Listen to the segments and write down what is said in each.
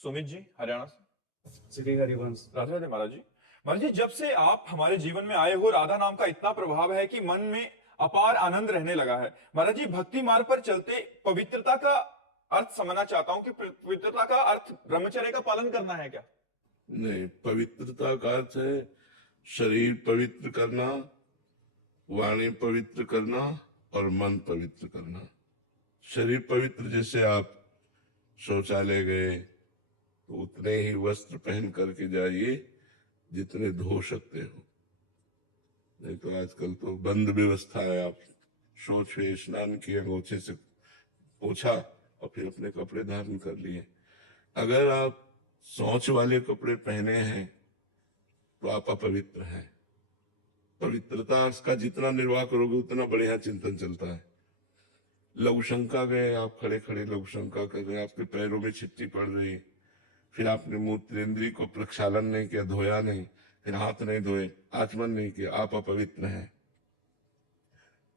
सुमित जी, हरियाणा से। श्री हरिवंश। राधे राधे महाराज जी। महाराज जी, जब से आप हमारे जीवन में आए हो, राधा नाम का इतना प्रभाव है कि मन में अपार आनंद रहने लगा है। महाराज जी, भक्ति मार्ग पर चलते पवित्रता का अर्थ समझना चाहता हूँ कि पवित्रता का अर्थ ब्रह्मचर्य का पालन करना है क्या? नहीं, पवित्रता का अर्थ है शरीर पवित्र करना, वाणी पवित्र करना और मन पवित्र करना। शरीर पवित्र, जैसे आप शौचालय गए तो उतने ही वस्त्र पहन करके जाइए जितने धो सकते हो। नहीं तो आजकल तो बंद व्यवस्था है। आप शौच हुए, स्नान किए, अंगोछे से पोछा और फिर अपने कपड़े धारण कर लिए। अगर आप शौच वाले कपड़े पहने हैं तो आप अपवित्र हैं। पवित्रता का जितना निर्वाह करोगे उतना बढ़िया चिंतन चलता है। लघु शंका गए, आप खड़े खड़े लघु शंका कर रहे हैं, आपके पैरों में छिट्टी पड़ रही, फिर आपने मूत्रेंद्रिय को प्रक्षालन नहीं किया, धोया नहीं, फिर हाथ नहीं धोए, आचमन नहीं किया, आप अपवित्र हैं।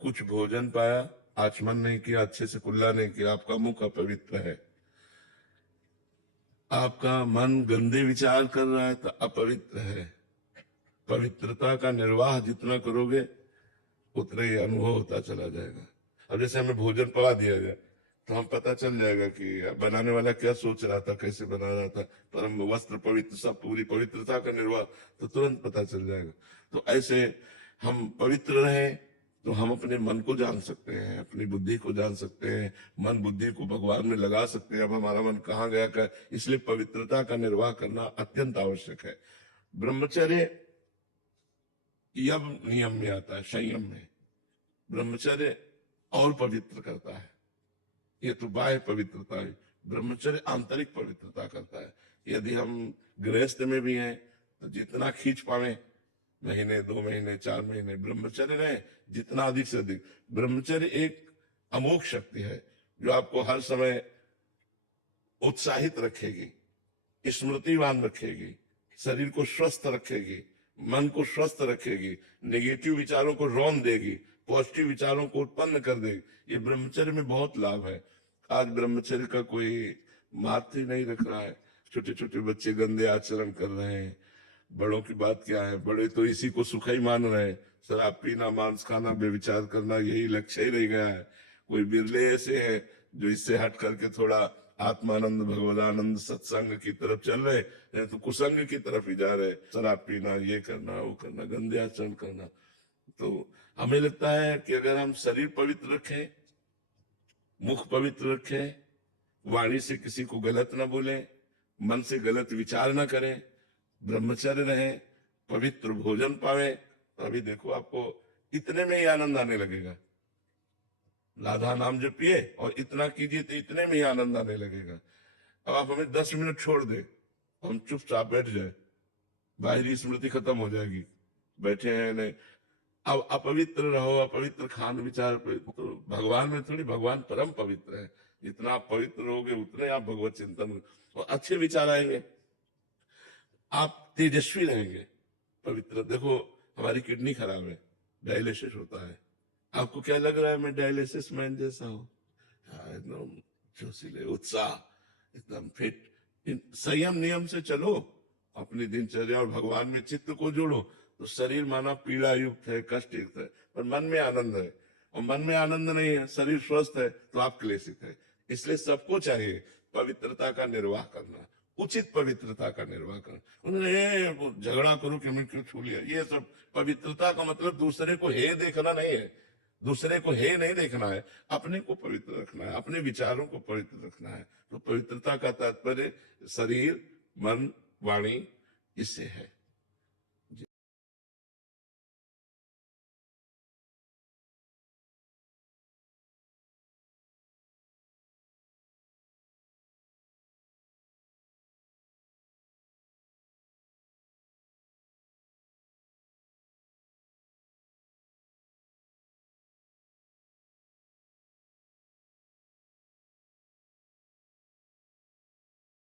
कुछ भोजन पाया, आचमन नहीं किया, अच्छे से कुल्ला नहीं किया, आपका मुख अपवित्र है। आपका मन गंदे विचार कर रहा है तो अपवित्र है। पवित्रता का निर्वाह जितना करोगे उतना ही अनुभव होता चला जाएगा। अब जैसे हमें भोजन पवा दिया जाए तो हम पता चल जाएगा कि बनाने वाला क्या सोच रहा था, कैसे बना रहा था। परम वस्त्र पवित्र, सब पूरी पवित्रता का निर्वाह तो तुरंत पता चल जाएगा। तो ऐसे हम पवित्र रहें तो हम अपने मन को जान सकते हैं, अपनी बुद्धि को जान सकते हैं, मन बुद्धि को भगवान में लगा सकते हैं। अब हमारा मन कहाँ गया क्या, इसलिए पवित्रता का निर्वाह करना अत्यंत आवश्यक है। ब्रह्मचर्य यम नियम में आता है, संयम में। ब्रह्मचर्य और पवित्र करता है। ये तो बाह्य पवित्रता है, ब्रह्मचर्य आंतरिक पवित्रता करता है। यदि हम गृहस्थ में भी हैं तो जितना खींच पावे, महीने, 2 महीने, 4 महीने ब्रह्मचर्य रहे, जितना अधिक से अधिक। ब्रह्मचर्य एक अमोघ शक्ति है जो आपको हर समय उत्साहित रखेगी, स्मृतिवान रखेगी, शरीर को स्वस्थ रखेगी, मन को स्वस्थ रखेगी, नेगेटिव विचारों को रौन देगी, पॉजिटिव विचारों को उत्पन्न कर देगी। ये ब्रह्मचर्य में बहुत लाभ है। आज ब्रह्मचर्य का कोई महत्व ही नहीं रख रहा है। छोटे छोटे बच्चे गंदे आचरण कर रहे हैं। बड़ों की बात क्या है, बड़े तो इसी को सुख ही मान रहे हैं। शराब पीना, मांस खाना, बेविचार करना, यही लक्ष्य ही रह गया है। कोई बिरले ऐसे हैं जो इससे हट करके थोड़ा आत्मानंद, भगवदानंद, सत्संग की तरफ चल रहे हैं, तो कुसंग की तरफ ही जा रहे। शराब पीना, ये करना, वो करना, गंदे आचरण करना। तो हमें लगता है कि अगर हम शरीर पवित्र रखें, मुख पवित्र रखें, वाणी से किसी को गलत ना बोले, मन से गलत विचार ना करें, ब्रह्मचर्य रहें, पवित्र भोजन पावे, तो अभी देखो आपको इतने में ही आनंद आने लगेगा। राधा नाम जो पिए और इतना कीजिए तो इतने में ही आनंद आने लगेगा। अब आप हमें 10 मिनट छोड़ दे, हम चुपचाप बैठ जाए, बाहरी स्मृति खत्म हो जाएगी, बैठे हैं नहीं। अब अपवित्र रहो, अपवित्र खान विचार पे, तो भगवान में थोड़ी, भगवान परम पवित्र है। जितना आप पवित्र रहोगे उतने आप भगवत चिंतन और अच्छे विचार आएंगे, आप तेजस्वी रहेंगे। पवित्र, देखो हमारी किडनी खराब है, डायलिसिस होता है। आपको क्या लग रहा है, मैं डायलिसिस मैन जैसा हूँ? एकदम जोशीले, उत्साह, एकदम फिट। संयम नियम से चलो, अपनी दिनचर्या और भगवान में चित्त को जोड़ो, तो शरीर माना पीड़ा युक्त है, कष्ट युक्त है, पर मन में आनंद है। और मन में आनंद नहीं है, शरीर स्वस्थ है, तो आप क्लेशित है। इसलिए सबको चाहिए पवित्रता का निर्वाह करना, उचित पवित्रता का निर्वाह करना। उन्होंने झगड़ा करो कि मैं क्यों छू लिया, ये सब पवित्रता का मतलब दूसरे को हे देखना नहीं है। दूसरे को हे नहीं देखना है, अपने को पवित्र रखना है, अपने विचारों को पवित्र रखना है। तो पवित्रता का तात्पर्य शरीर, मन, वाणी, इससे है।